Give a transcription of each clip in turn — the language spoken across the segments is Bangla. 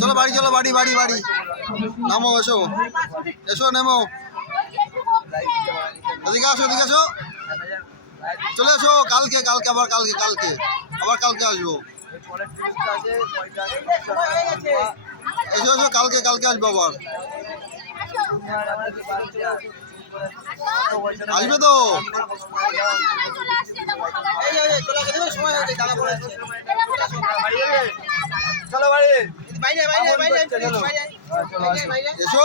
চলো বাড়ি, চলো বাড়ি বাড়ি বাড়ি, নামো, এসো এসো, নেমো, এদিকে আসো, এদিকে আসো, চলে এসো। কালকে কালকে আবার কালকে কালকে আবার কালকে আসবো। এসো এসো, কালকে কালকে আসবো আবার। আসবে তো? চলো বাড়ি, এসো।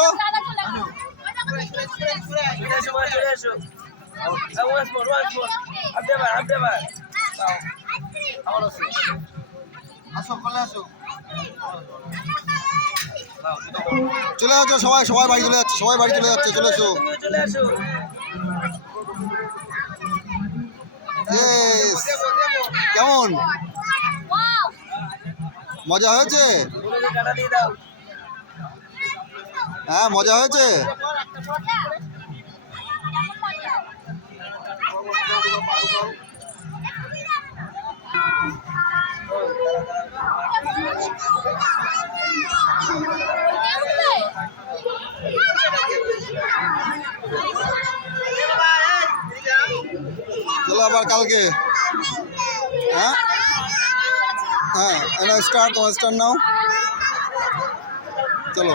আসো, কলে আসো, চলে আসো সবাই, সবাই বাড়ি চলে যাচ্ছে, সবাই বাড়ি চলে যাচ্ছে, চলে এসো। কেমন মজা হয়েছে? হ্যাঁ, মজা হয়েছে। চলো আবার কালকে। হ্যাঁ হ্যাঁ, স্টার্ট, তোমার স্টার্ট নাও, চলো।